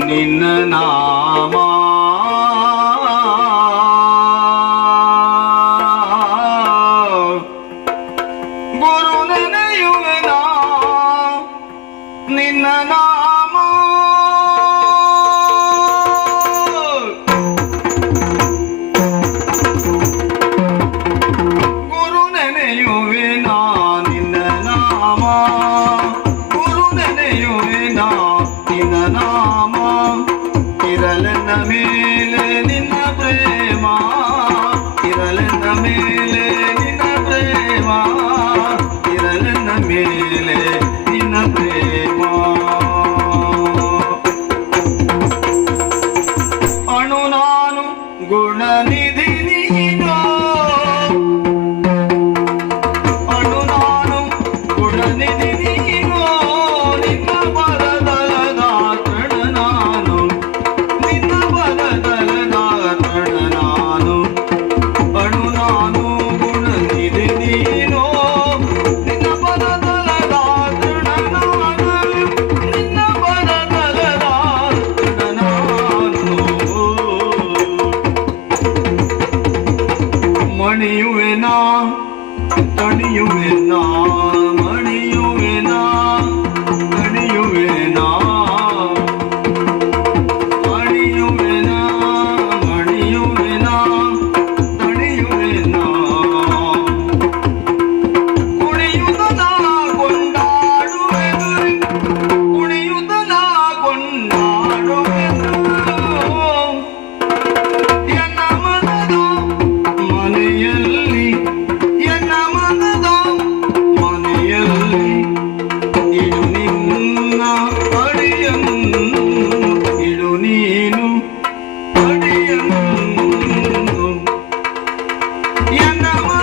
நின்ன நாமா? குரு நினையுவனா நின்ன ತಿಳಿಯುವೆನಾ ನಿನ್ನ ನಾಮ ಇರಲೆನ್ನ ಮೇಲೆ ನಿನ್ನ ಪ್ರೇಮ ಇರಲೆನ್ನ ಮೇಲೆ ನಿನ್ನ ಪ್ರೇಮ ಇರಲೆನ್ನ ಮೇಲೆ ನಿನ್ನ ಪ್ರೇಮ ಅಣು ನಾನು ಗುಣನಿಧಿ ನೀ தனியும் வேணாம் தனியும் வேணாம் Diana